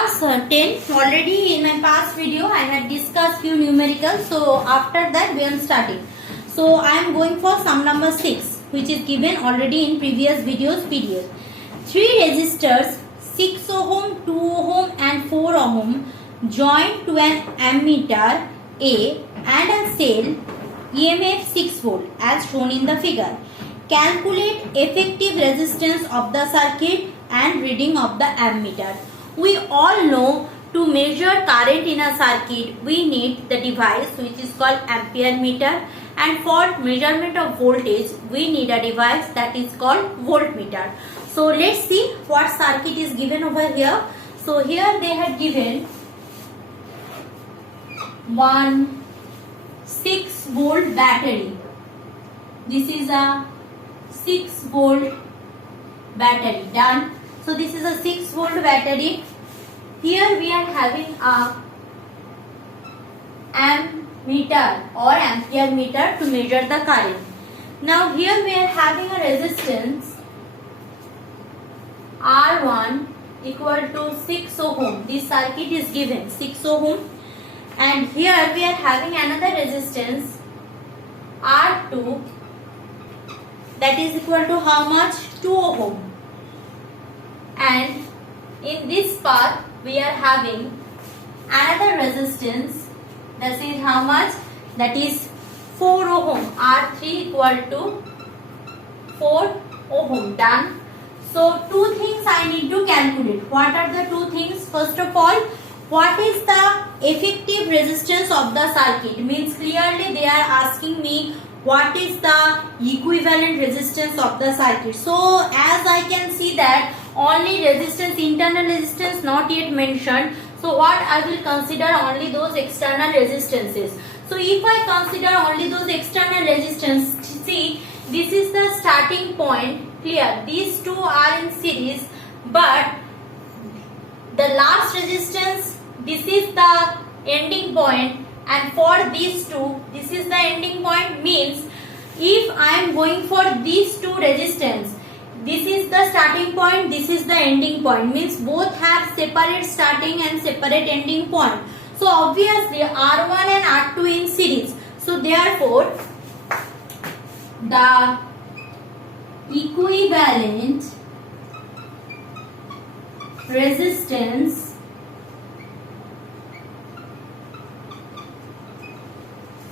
class 10 already. In my past video I had discussed few numericals, so after that we are starting. So I am going for sum number 6, which is given already in previous videos PDF. Three resistors 6 ohm, 2 ohm and 4 ohm joined to an ammeter A and a cell EMF 6 volt as shown in the figure. Calculate effective resistance of the circuit and reading of the ammeter. We all know to measure current in a circuit we need the device which is called ampere meter, and for measurement of voltage we need a device that is called voltmeter. So let's see what circuit is given over here. So here they had given one 6 volt battery. This is a 6 volt battery. Done. So this is a 6 volt battery. Here we are having a ammeter or ampere meter to measure the current. Now here we are having a resistance R1 equal to 6 ohm. This circuit is given 6 ohm. And here we are having another resistance R2, that is equal to how much? 2 ohm. And in this part we are having another resistance, that is how much? That is 4 ohm. R3 equal to 4 ohm. Done. So two things I need to calculate. What are the two things? First of all, what is the effective resistance of the circuit? Means clearly they are asking me what is the equivalent resistance of the circuit. So as I can see that only resistance, internal resistance not yet mentioned. So what I will consider only those external resistances. So if I consider only those external resistance, see this is the starting point. Clear, these two are in series, but the last resistance, this is the ending point, and for these two, this is the ending point. Means if I am going for these two resistance, this is the starting point, this is the ending point. Means both have separate starting and separate ending point. So obviously R1 and R2 in series. So therefore the equivalent resistance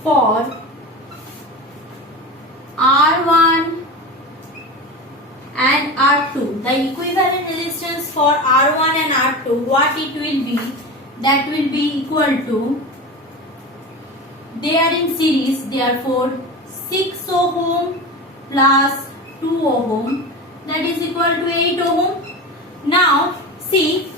for R1 and R2, the equivalent resistance for R1 and R2, what it will be? That will be equal to, they are in series, therefore 6 ohm plus 2 ohm, that is equal to 8 ohm. Now see,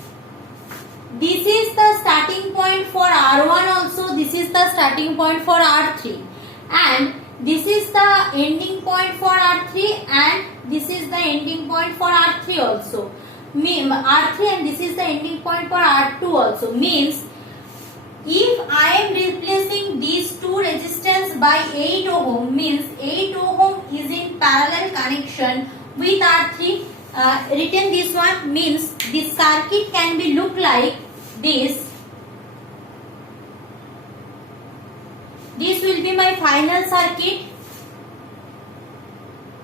this is the starting point for R1 also, this is the starting point for R3, and this is the ending point for R3, and this is the ending point for R3 also. R3 and this is the ending point for R2 also. Means if I am replacing these two resistance by 8 ohm, means 8 ohm is in parallel connection with R3. Written this one, means this circuit can be look like this. This will be my final circuit.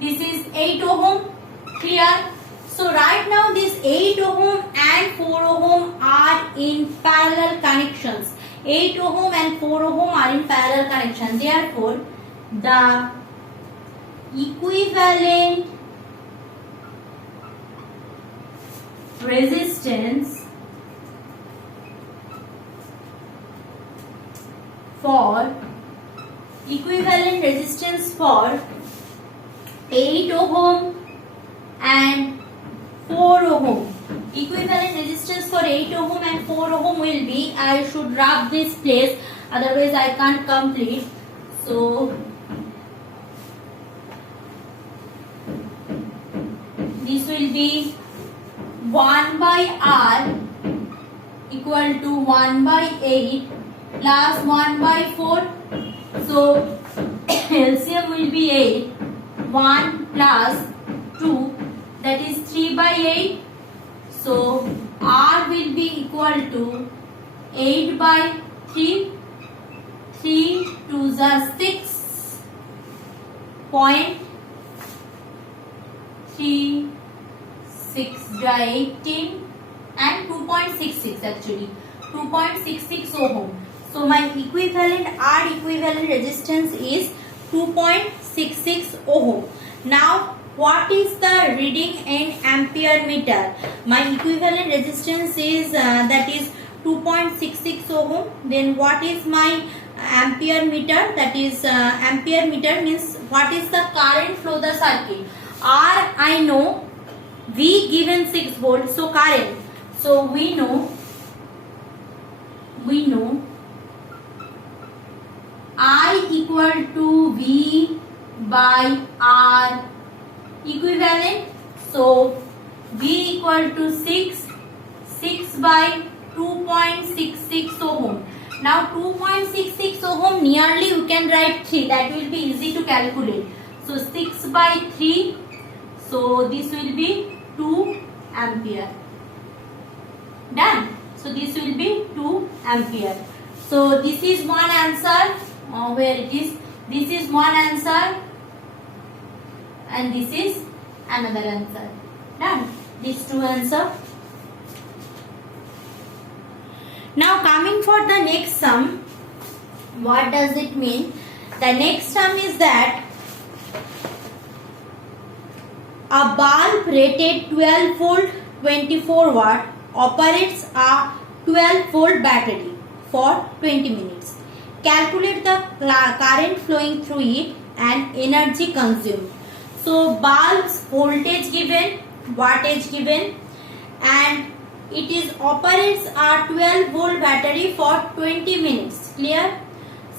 This is 8 ohm. Clear? So right now this 8 ohm and 4 ohm are in parallel connections. 8 ohm and 4 ohm are in parallel connection. Therefore the equivalent resistance for 8 ohm and 4 ohm. Equivalent resistance for 8 ohm and 4 ohm will be, I should rub this place, otherwise I can't complete. So this will be 1 by R equal to 1 by 8 plus 1 by 4. So LCM will be 8. 1 plus 2, that is 3 by 8. So R will be equal equal to 8 by 3, 3 2s are 6, 0.3, 6 by 18 and 2.66 actually 2.66 ohm. So my equivalent R equivalent resistance is 2.66 ohm. Now what is the reading in ampere meter? My equivalent resistance is that is 2.66 ohm. Then what is my ampere meter? That is ampere meter means what is the current flow the circuit. R I know, V given 6 volt, so current. So we know I equal to V by R equivalent. So V equal to 6 by 2.66 ohm. Now 2.66 ohm nearly you can write 3, that will be easy to calculate. So 6 by 3, so this will be 2 ampere. Done. So this will be 2 ampere. So this is one answer. Where it is? This is one answer and this is another answer. Done. These two answer. Now coming for the next sum. What does it mean? The next sum is that a bulb rated 12 volt 24 watt operates a 12 volt battery for 20 minutes. Calculate the current flowing through it and energy consumed. So bulb's voltage given, wattage given, and it is operates a 12 volt battery for 20 minutes. Clear?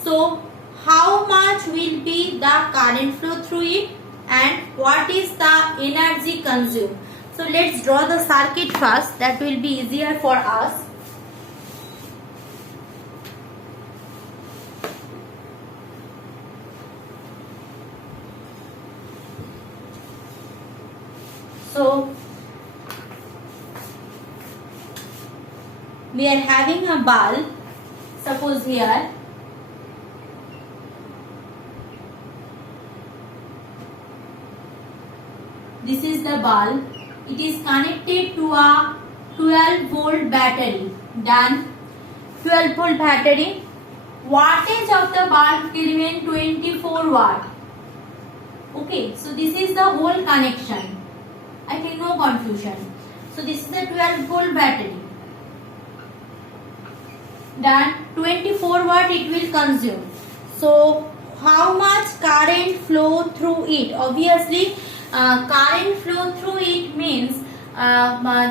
So how much will be the current flow through it and what is the energy consumed? So let's draw the circuit first. That will be easier for us. So we are having a bulb. Suppose here this is the bulb. It is connected to a 12 volt battery. Done. 12 volt battery. Wattage of the bulb will remain 24 watt. Okay, so this is the whole connection. I think no confusion. So this is the 12 volt battery. Done. 24 watt it will consume. So how much current flow through it? Obviously current flow through it means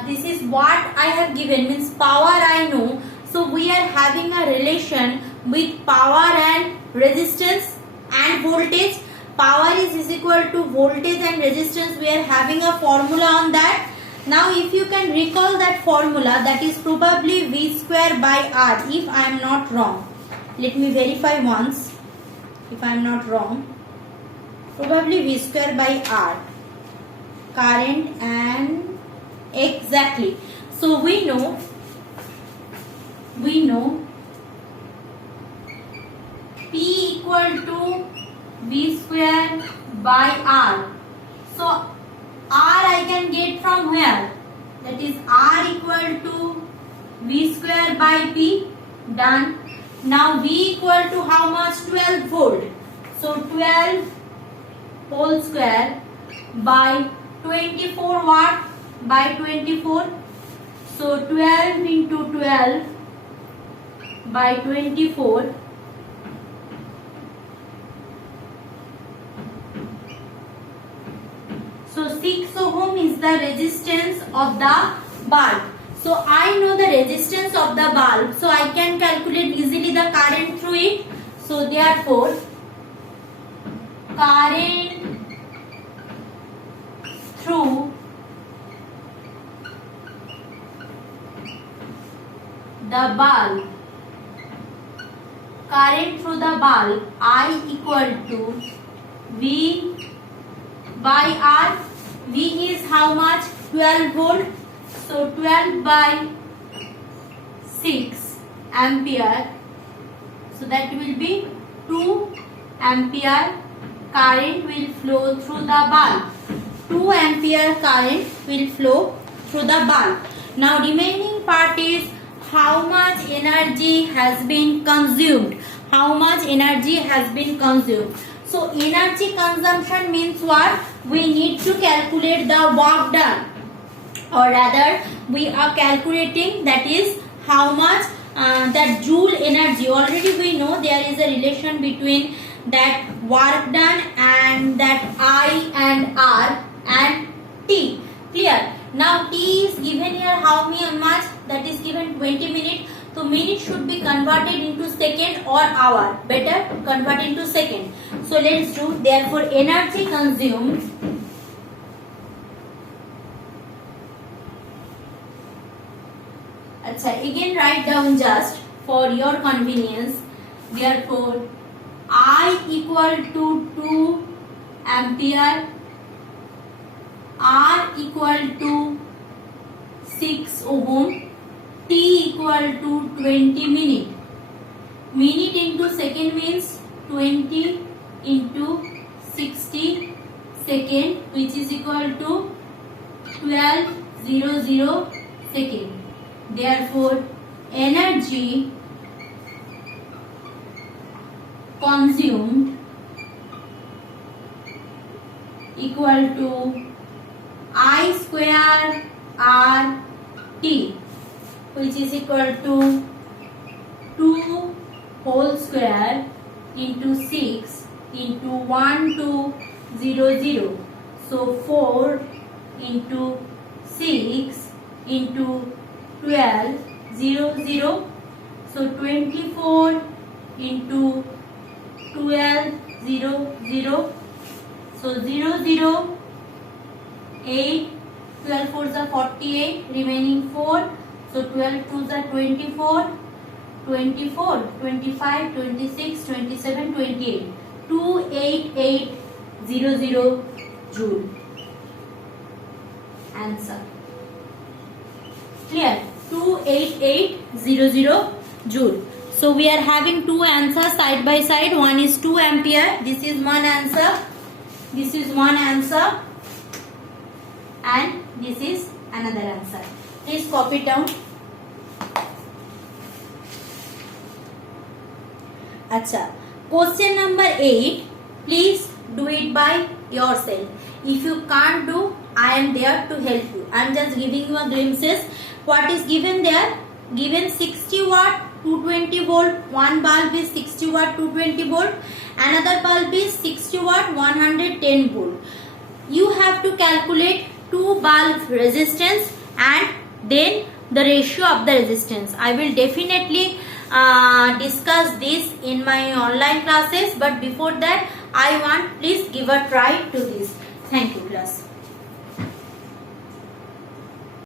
this is what I have given, means power I know. So we are having a relation with power and resistance and voltage. Power is equal to voltage and resistance. We are having a formula on that. Now if you can recall that formula, that is probably V square by R, if I am not wrong. Let me verify once if I am not wrong. Probably V square by R. Current and exactly. So we know P equal to V square by R. So R I can get from where? That is R equal to V square by P. Done. Now V equal to how much? 12 volt. So 12 whole square by 24 watt by 24. So 12 into 12 by 24. So 6 ohm is the resistance of the bulb. So I know the resistance of the bulb. So I can calculate easily the current through it. So therefore current through the bulb, current through the bulb I equal to V by R. V is how much? 12 volt. So 12 by ampere. So that will be 2 ampere current will flow through the bulb. 2 ampere current will flow through the bulb. Now remaining part is how much energy has been consumed. How much energy has been consumed. So energy consumption means what? We need to calculate the work done, or rather we are calculating that is how much that joule energy. Already we know there is a relation between that work done and that I and R and T. Clear? Now T is given here how much? That is given 20 minutes. So minute should be converted into second or hour. Better convert into second. So let's do. Therefore energy consumed again write down just for your convenience. Therefore I equal to 2 ampere, R equal to 6 ohm, T equal to 20 minute. Minute into second means 20 into 60 second, which is equal to 1200 second. Therefore energy consumed equal to I square R T, which is equal to 2 whole square into 6 into 1200. So 4 into 6 into 1200. So 24 into 1200. So 00 8, 12 4s are 48, remaining 4. So 12 2s are 24, 24, 25, 26, 27, 28. 28800 joule. Answer. Clear? 28800 joule. So we are having two answers side by side. One is 2 ampere. This is one answer. This is one answer. And this is another answer. Please copy it down. Acha. Question number 8. Please do it by yourself. If you can't do, I am there to help you. I am just giving you a glimpses. What is given there? Given 60 watt 220 volt. One bulb is 60 watt 220 volt. Another bulb is 60 watt 110 volt. You have to calculate two bulb resistance and then the ratio of the resistance. I will definitely discuss this in my online classes, but before that I want please give a try to this. Thank you class.